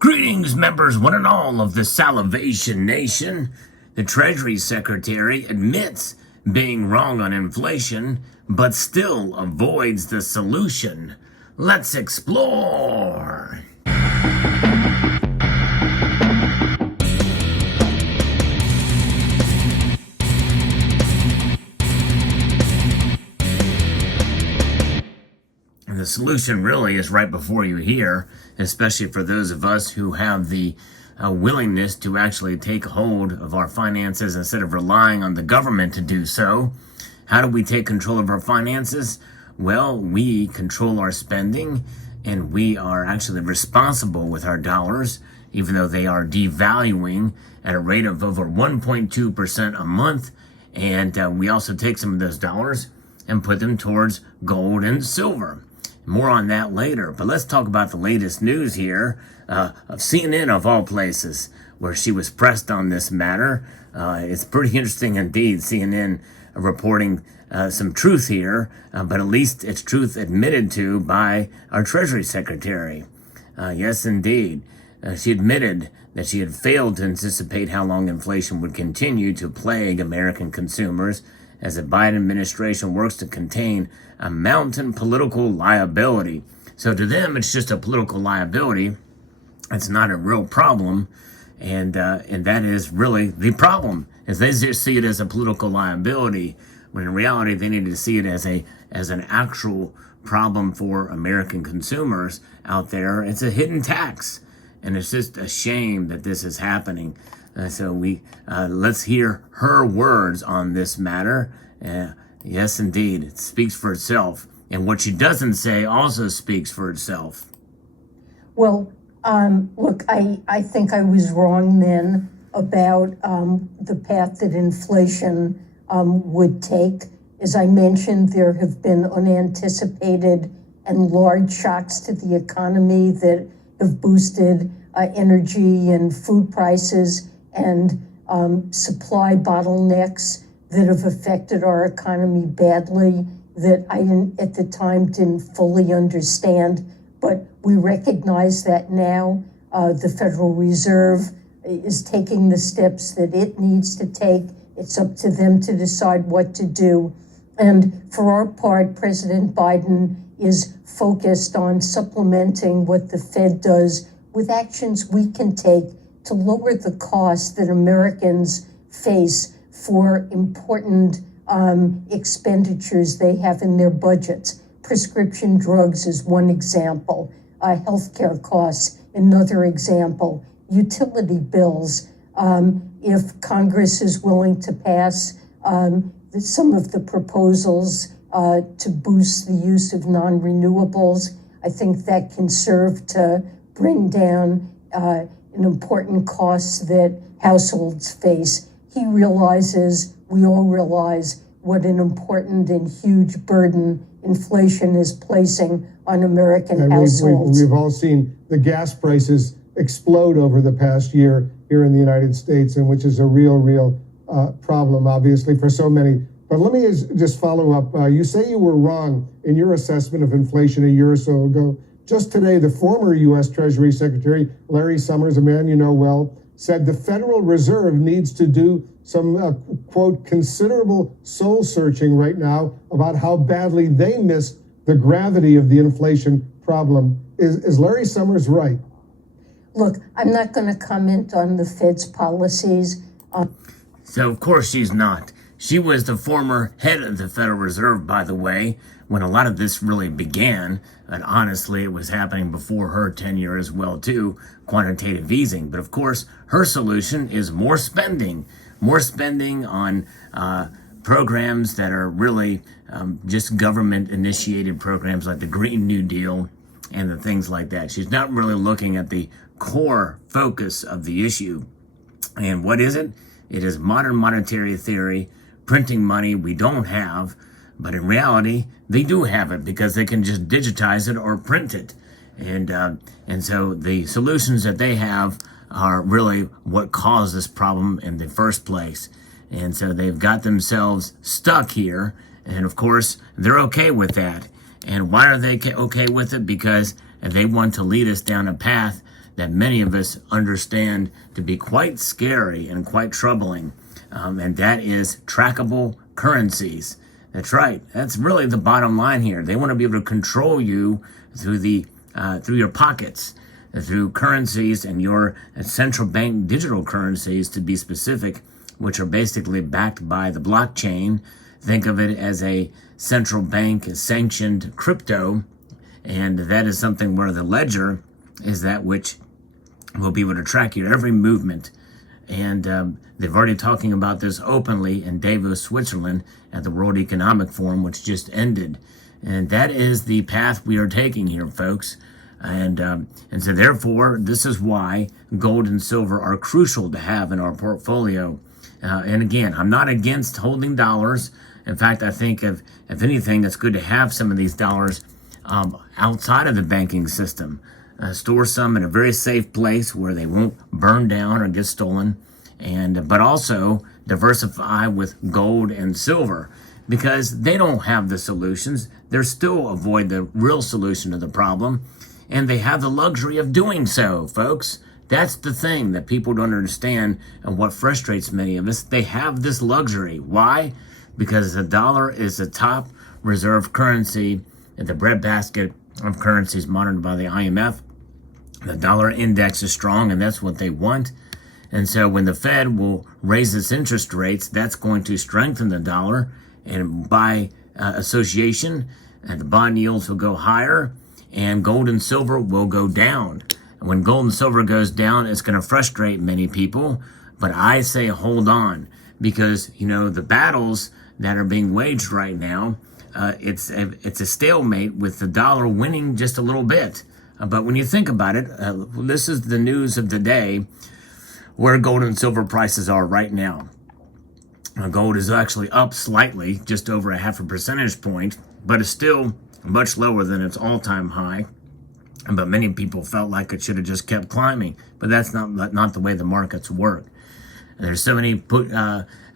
Greetings, members, one and all of the Salivation Nation. The Treasury Secretary admits being wrong on inflation, but still avoids the solution. Let's explore. The solution really is right before you here, especially for those of us who have the willingness to actually take hold of our finances instead of relying on the government to do so. How do we take control of our finances? Well, we control our spending, and we are actually responsible with our dollars, even though they are devaluing at a rate of over 1.2% a month. And we also take some of those dollars and put them towards gold and silver. More on that later, but let's talk about the latest news here of CNN of all places, where she was pressed on this matter. It's pretty interesting indeed, CNN reporting some truth here, but at least it's truth admitted to by our Treasury Secretary. Yes, indeed. She admitted that she had failed to anticipate how long inflation would continue to plague American consumers as the Biden administration works to contain a mounting political liability. So to them, it's just a political liability. It's not a real problem, and that is really the problem, is they just see it as a political liability, when in reality they need to see it as an actual problem for American consumers out there. It's a hidden tax, and it's just a shame that this is happening. So let's hear her words on this matter. Yes, indeed, it speaks for itself. And what she doesn't say also speaks for itself. Well, look, I think I was wrong then about the path that inflation would take. As I mentioned, there have been unanticipated and large shocks to the economy that have boosted energy and food prices and supply bottlenecks that have affected our economy badly, that I at the time didn't fully understand, but we recognize that now. The Federal Reserve is taking the steps that it needs to take. It's up to them to decide what to do. And for our part, President Biden is focused on supplementing what the Fed does with actions we can take to lower the costs that Americans face for important expenditures they have in their budgets. Prescription drugs is one example, healthcare costs, another example, utility bills. If Congress is willing to pass some of the proposals to boost the use of non-renewables, I think that can serve to bring down an important cost that households face. He realizes, we all realize, what an important and huge burden inflation is placing on American households. We've all seen the gas prices explode over the past year here in the United States, and which is a real problem, obviously, for so many. But let me just follow up. You say you were wrong in your assessment of inflation a year or so ago. Just today, the former U.S. Treasury Secretary, Larry Summers, a man you know well, said the Federal Reserve needs to do some, quote, considerable soul searching right now about how badly they missed the gravity of the inflation problem. Is Larry Summers right? Look, I'm not going to comment on the Fed's policies. So, of course, she's not. She was the former head of the Federal Reserve, by the way, when a lot of this really began. And honestly, it was happening before her tenure as well, too, quantitative easing. But, of course, her solution is more spending on programs that are really just government-initiated programs like the Green New Deal and the things like that. She's not really looking at the core focus of the issue. And what is it? It is modern monetary theory, printing money we don't have, but in reality, they do have it because they can just digitize it or print it. And so the solutions that they have are really what caused this problem in the first place. And so they've got themselves stuck here. And of course, they're okay with that. And why are they okay with it? Because they want to lead us down a path that many of us understand to be quite scary and quite troubling, and that is trackable currencies. That's right. That's really the bottom line here. They want to be able to control you through your pockets, through currencies and your central bank digital currencies, to be specific, which are basically backed by the blockchain. Think of it as a central bank sanctioned crypto, and that is something where the ledger is that which will be able to track your every movement. And they've already talking about this openly in Davos, Switzerland, at the World Economic Forum, which just ended. And that is the path we are taking here, folks. And so therefore, this is why gold and silver are crucial to have in our portfolio. And again, I'm not against holding dollars. In fact, I think if anything, it's good to have some of these dollars outside of the banking system. Store some in a very safe place where they won't burn down or get stolen, but also diversify with gold and silver, because they don't have the solutions. They're still avoid the real solution to the problem, and they have the luxury of doing so, folks. That's the thing that people don't understand, and what frustrates many of us. They have this luxury. Why? Because the dollar is the top reserve currency in the breadbasket of currencies monitored by the IMF. The dollar index is strong, and that's what they want. And so when the Fed will raise its interest rates, that's going to strengthen the dollar. And by association, the bond yields will go higher, and gold and silver will go down. And when gold and silver goes down, it's going to frustrate many people. But I say hold on, because, the battles that are being waged right now, it's a stalemate with the dollar winning just a little bit. But when you think about it, this is the news of the day, where gold and silver prices are right now. Gold is actually up slightly, just over 0.5 percentage point, but it's still much lower than its all-time high. But many people felt like it should have just kept climbing. But that's not the way the markets work. And there's so many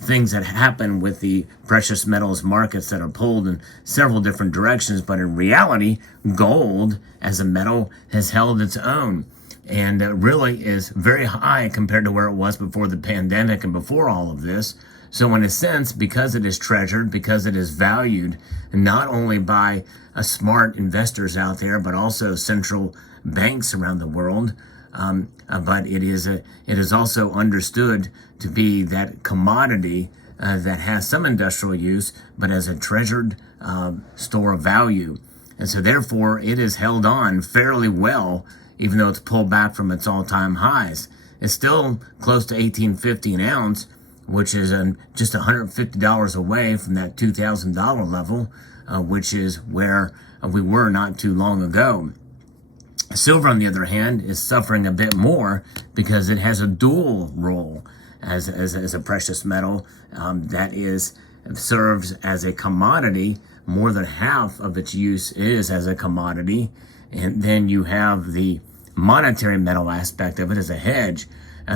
things that happen with the precious metals markets that are pulled in several different directions. But in reality, gold as a metal has held its own, and really is very high compared to where it was before the pandemic and before all of this. So in a sense, because it is treasured, because it is valued not only by smart investors out there, but also central banks around the world, but it is also understood to be that commodity that has some industrial use, but as a treasured store of value. And so therefore, it is held on fairly well, even though it's pulled back from its all-time highs. It's still close to $18.50 an ounce, which is just $150 away from that $2,000 level, which is where we were not too long ago. Silver, on the other hand, is suffering a bit more because it has a dual role as a precious metal that serves as a commodity. More than half of its use is as a commodity. And then you have the monetary metal aspect of it as a hedge.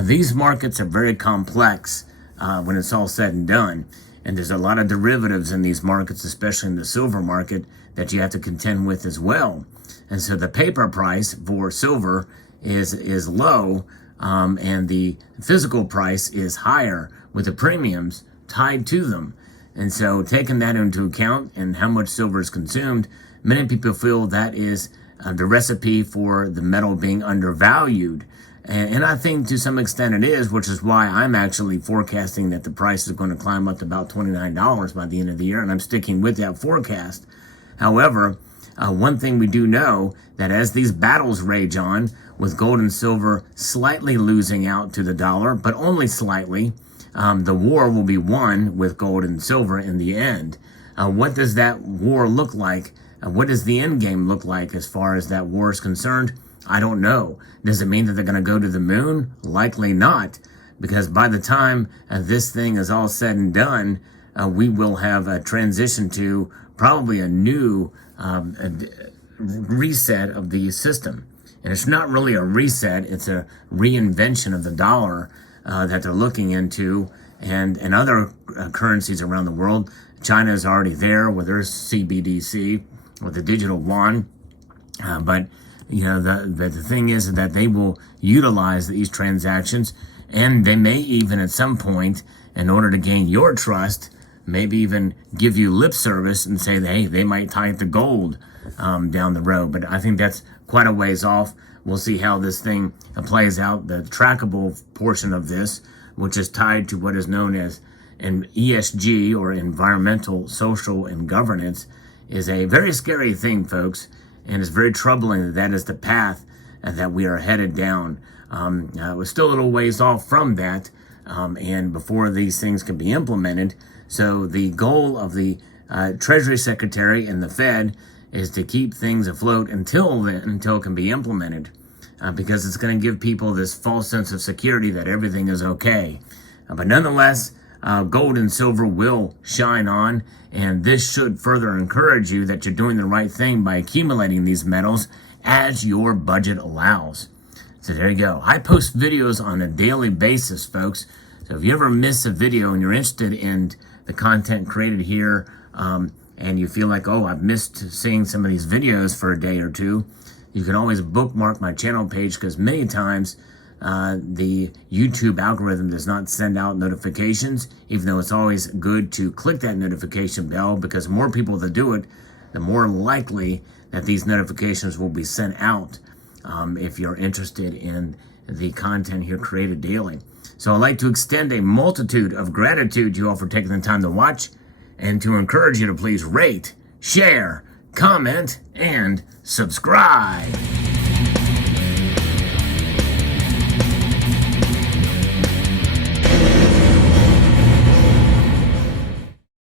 These markets are very complex when it's all said and done. And there's a lot of derivatives in these markets, especially in the silver market, that you have to contend with as well. And so the paper price for silver is low, and the physical price is higher, with the premiums tied to them. And so taking that into account and how much silver is consumed, many people feel that is the recipe for the metal being undervalued. And I think to some extent it is, which is why I'm actually forecasting that the price is going to climb up to about $29 by the end of the year, and I'm sticking with that forecast. However, one thing we do know, that as these battles rage on, with gold and silver slightly losing out to the dollar, but only slightly, the war will be won with gold and silver in the end. What does that war look like? What does the end game look like as far as that war is concerned? I don't know. Does it mean that they're going to go to the moon? Likely not, because by the time this thing is all said and done, we will have transitioned to probably a new reset of the system. And it's not really a reset, it's a reinvention of the dollar that they're looking into, and other currencies around the world. China is already there with their CBDC, with the digital yuan, but the thing is that they will utilize these transactions, and they may even at some point, in order to gain your trust, maybe even give you lip service and say, hey, they might tie it to gold down the road. But I think that's quite a ways off. We'll see how this thing plays out. The trackable portion of this, which is tied to what is known as an ESG, or environmental, social, and governance, is a very scary thing, folks. And it's very troubling that that is the path that we are headed down. We're still a little ways off from that, and before these things can be implemented. So the goal of the Treasury Secretary and the Fed is to keep things afloat until it can be implemented, because it's going to give people this false sense of security that everything is okay. But nonetheless, gold and silver will shine on, and this should further encourage you that you're doing the right thing by accumulating these metals as your budget allows. So there you go. I post videos on a daily basis, folks. So if you ever miss a video and you're interested in the content created here, and you feel like, oh, I've missed seeing some of these videos for a day or two, you can always bookmark my channel page, because many times the YouTube algorithm does not send out notifications, even though it's always good to click that notification bell, because the more people that do it, the more likely that these notifications will be sent out, if you're interested in the content here created daily. So I'd like to extend a multitude of gratitude to you all for taking the time to watch, and to encourage you to please rate, share, comment, and subscribe.